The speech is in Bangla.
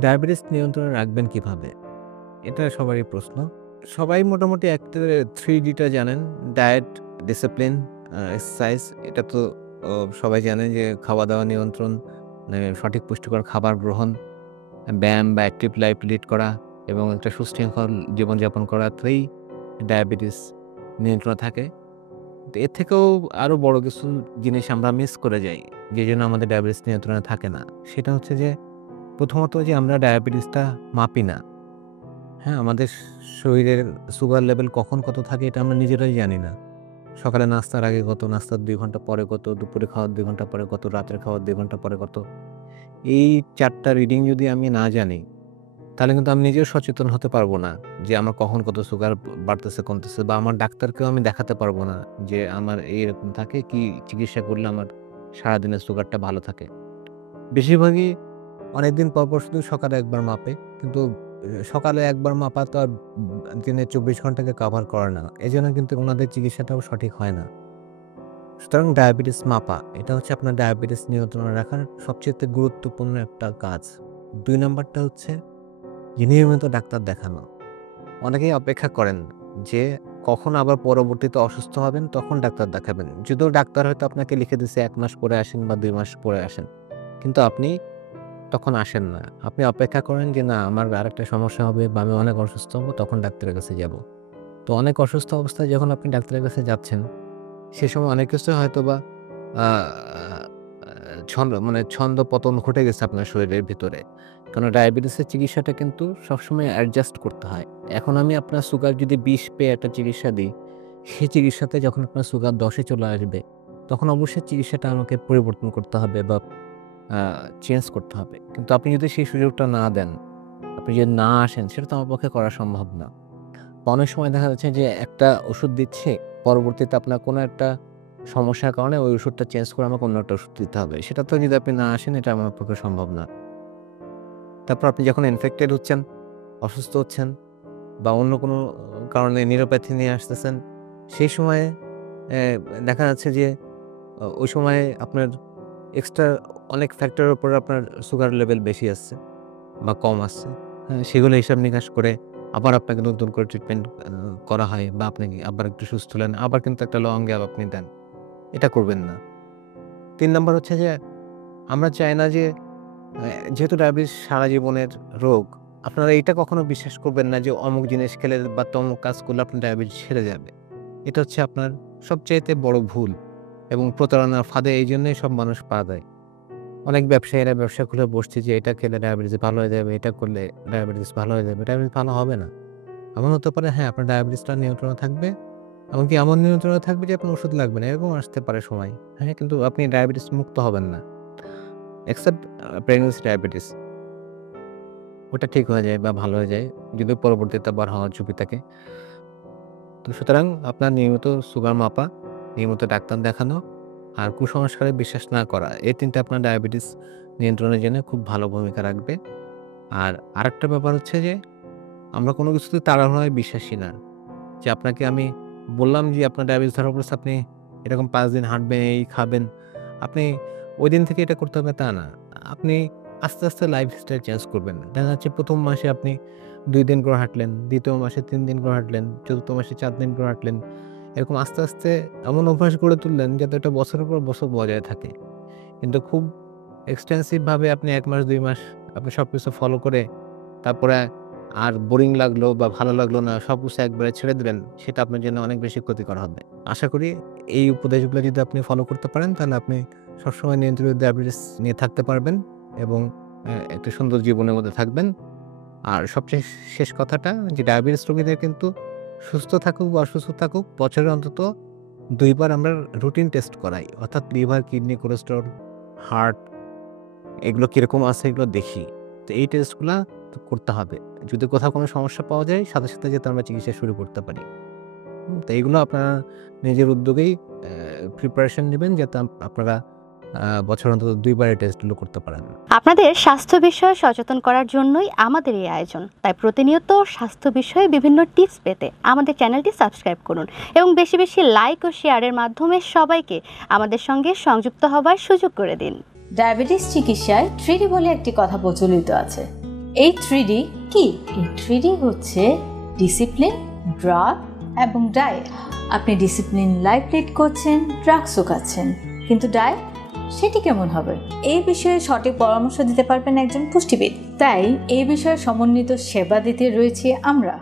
ডায়াবেটিস নিয়ন্ত্রণে রাখবেন কিভাবে? এটা সবারই প্রশ্ন। সবাই মোটামুটি একটা 3D টা জানেন। Diet, discipline, exercise. এটা তো সবাই জানে যে খাওয়া-দাওয়া নিয়ন্ত্রণ, সঠিক পুষ্টিকর খাবার গ্রহণ, ব্যায়াম বা অ্যাক্টিভ লাইফ লিড করা এবং একটা সুশৃঙ্খল জীবনযাপন করাতেই ডায়াবেটিস নিয়ন্ত্রণে থাকে। তো এর থেকেও আরো বড় কিছু জিনিস আমরা মিস করে যাই। যেজন্য আমাদের ডায়াবেটিস নিয়ন্ত্রণে থাকে না। সেটা হচ্ছে যে প্রথমত যে আমরা ডায়াবেটিসটা মাপি না। হ্যাঁ? আমাদের শরীরের সুগার লেভেল কখন কত থাকে এটা আমরা নিজেরাই জানি না। সকালে নাস্তার আগে কত, নাস্তার ২ ঘন্টা পরে কত, দুপুরে খাওয়ার ২ ঘন্টা পরে কত, রাতের খাওয়ার ২ ঘন্টা পরে কত। এই ৪ টা রিডিং যদি আমি না জানি, তাহলে কিন্তু আমি নিজেও সচেতন হতে পারব না যে আমার কখন কত সুগার বাড়তেছে, কমতেছে বা আমার ডাক্তারকেও আমি দেখাতে পারব না যে আমার এইরকম থাকে, কি চিকিৎসা করলে আমার সারাদিনের সুগারটা ভালো থাকে। বেশিরভাগই অনেকদিন পর শুধু সকালে একবার মাপে। কিন্তু সকালে একবার মাপা তো আর দিনে ২৪ ঘন্টাকে কভার করে না। এজন্য কিন্তু উনাদের চিকিৎসাটাও সঠিক হয় না। সুতরাং ডায়াবেটিস মাপা এটা হচ্ছে আপনার ডায়াবেটিস নিয়ন্ত্রণে রাখার সবচাইতে গুরুত্বপূর্ণ একটা কাজ। ২ নাম্বারটা হচ্ছে যে নিয়মিত ডাক্তার দেখানো। অনেকেই অপেক্ষা করেন যে কখন আবার পরবর্তীতে অসুস্থ হবেন তখন ডাক্তার দেখাবেন। যদিও ডাক্তার হয়তো আপনাকে লিখে দিছে ১ মাস পরে আসেন বা ২ মাস পরে আসেন। কিন্তু আপনি তখন আসেন না। আপনি অপেক্ষা করেন যে না আমার আরেকটা সমস্যা হবে বা আমি অনেক অসুস্থ হব তখন ডাক্তারের কাছে যাব। তো অনেক অসুস্থ অবস্থায় যখন আপনি ডাক্তারের কাছে যাচ্ছেন, সে সময় অনেক কিছু হয়তোবা আ ছন্দ-পতন ঘটে গেছে আপনার শরীরের ভিতরে। কারণ ডায়াবেটিসের চিকিৎসাটা কিন্তু সবসময় অ্যাডজাস্ট করতে হয়। এখন আমি আপনার সুগার যদি ২০ পেয়ে একটা চিকিৎসা দিই, সেই চিকিৎসাতে যখন আপনার সুগার ১০ এ চলে আসবে, তখন অবশ্যই চিকিৎসাটা আমাকে পরিবর্তন করতে হবে বা আ চেঞ্জ করতে হবে। কিন্তু আপনি যদি সেই সুযোগটা না দেন, আপনি যদি না আসেন সেটা তো আমার পক্ষে করা সম্ভব না। বা অনেক সময় দেখা যাচ্ছে যে একটা ওষুধ দিচ্ছে, পরবর্তীতে আপনার কোনো একটা সমস্যার কারণে ওই ওষুধটা চেঞ্জ করে আমাকে অন্য একটা ওষুধ দিতে হবে। সেটা তো যদি আপনি না আসেন এটা আমার পক্ষে সম্ভব না। তারপর আপনি যখন ইনফেক্টেড হচ্ছেন, অসুস্থ হচ্ছেন বা অন্য কোনো কারণে নিউরোপ্যাথি নিয়ে আসতেছেন, সেই সময়ে অ্যা দেখা যাচ্ছে যে ওই সময়ে আপনার এক্সট্রা অনেক ফ্যাক্টরের উপরে আপনার সুগার লেভেল বেশি আসছে বা কম আসছে। হ্যাঁ? সেগুলো হিসাব-নিকাশ করে আবার আপনাকে নতুন করে ট্রিটমেন্ট করা হয় বা আপনি আবার একটু সুস্থ হলেন। আবার কিন্তু একটা লং গ্যাপ আপনি দেন। এটা করবেন না। ৩ নাম্বার হচ্ছে যে আমরা চাই না যে যেহেতু ডায়াবেটিস সারা জীবনের রোগ, আপনারা এইটা কখনো বিশ্বাস করবেন না যে অমুক জিনিস খেলে বা তমুক কাজ করলে আপনার ডায়াবেটিস সেরে যাবে। এটা হচ্ছে আপনার সবচাইতে বড় ভুল এবং প্রতারণার ফাঁদে এইজন্যই সব মানুষ পা দেয়। অনেক ব্যবসায়ীরা ব্যবসা খুলে বসছে যে এটা খেলে ডায়াবেটিস ভালো হয়ে যাবে, এটা করলে ডায়াবেটিস ভালো হয়ে যাবে। ডায়াবেটিস ভালো হবে না। এমন হতে পারে হ্যাঁ, আপনার ডায়াবেটিসটা নিয়ন্ত্রণে থাকবে। এমনকি এমন নিয়ন্ত্রণে থাকবে যে আপনার ওষুধ লাগবে না। এরকমও আসতে পারে সময়। হ্যাঁ? কিন্তু আপনি ডায়াবেটিস মুক্ত হবেন না। এক্সেপ্ট প্রেগন্যান্সি ডায়াবেটিস ওটা ঠিক হয়ে যায় বা ভালো হয়ে যায়। যদিও পরবর্তীতে আবার হওয়ার ঝুঁকি থাকে। তো সুতরাং আপনার নিয়মিত সুগার মাপা, নিয়মিত ডাক্তার দেখানো আর কুসংস্কারে বিশ্বাস না করা। এই ৩ টা আপনার ডায়াবেটিস নিয়ন্ত্রণের জন্য খুব ভালো ভূমিকা রাখবে। আর আরেকটা ব্যাপার হচ্ছে যে আমরা কোনো কিছুতে তাড়াহুড়ায় বিশ্বাসী না। যে আপনাকে আমি বললাম যে আপনার ডায়াবেটিস ধরা পড়েছে, আপনি এরকম ৫ দিন হাঁটবেন, এই খাবেন। আপনি ঐদিন থেকে এটা করতে হবে তা না। আপনি আস্তে লাইফস্টাইল চেঞ্জ করবেন। দেখা যাচ্ছে ১ম মাসে আপনি ২ দিন করে হাঁটলেন, ২য় মাসে ৩ দিন করে হাঁটলেন, ৪র্থ মাসে ৪ দিন করে হাঁটলেন। এরকম আস্তে এমন অভ্যাস গড়ে তুললেন যাতে এটা বছরের পর বছর বজায় থাকে। কিন্তু খুব এক্সটেনসিভ ভাবে আপনি ১ মাস ২ মাস আপনি সবকিছু ফলো করে তারপরে আর বোরিং লাগলো বা ভালো লাগলো না, সবকিছু একবারে ছেড়ে দিলেন, সেটা আপনার জন্য অনেক বেশি ক্ষতিকর হবে। আশা করি এই উপদেশগুলো যদি আপনি ফলো করতে পারেন, তাহলে আপনি সবসময় নিয়ন্ত্রিত ডায়াবেটিস নিয়ে থাকতে পারবেন এবং একটা সুন্দর জীবনের মধ্যে থাকবেন। আর সবচেয়ে শেষ কথাটা যে ডায়াবেটিস রোগীদের কিন্তু সুস্থ থাকুক বা অসুস্থ থাকুক, বছরে অন্তত ২ বার আমরা রুটিন টেস্ট করাই। অর্থাৎ লিভার, কিডনি, কোলেস্টেরল, হার্ট এগুলো কিরকম আছে এগুলো দেখি। তো এই টেস্টগুলা তো করতে হবে। যদি কোথাও কোনো সমস্যা পাওয়া যায় সাথে যাতে আমরা চিকিৎসা শুরু করতে পারি। তো এগুলো আপনারা নিজের উদ্যোগেই প্রিপারেশন নিবেন যাতে আপনারা বছরে অন্তত 2 বার এই টেস্টগুলো করতে পারেন। আপনাদের স্বাস্থ্য বিষয়ে সচেতন করার জন্যই আমাদের এই আয়োজন। তাই প্রতিনিয়ত স্বাস্থ্য বিষয়ে বিভিন্ন টিপস পেতে আমাদের চ্যানেলটি সাবস্ক্রাইব করুন এবং বেশি বেশি লাইক ও শেয়ারের মাধ্যমে সবাইকে আমাদের সঙ্গে সংযুক্ত হবার সুযোগ করে দিন। ডায়াবেটিস চিকিৎসায় 3D বলে একটি কথা প্রচলিত আছে। এই 3D কি? এই 3D হচ্ছে ডিসিপ্লিন, ড্রাগ এবং ডায়েট। আপনি ডিসিপ্লিন লাইফ লিড করছেন, ড্রাগসও খাচ্ছেন, কিন্তু ডায়েট সেটি কেমন হবে? এই বিষয়ে সঠিক পরামর্শ দিতে পারবেন একজন পুষ্টিবিদ। তাই এই বিষয়ে সমন্বিত সেবা দিতে রয়েছি আমরা।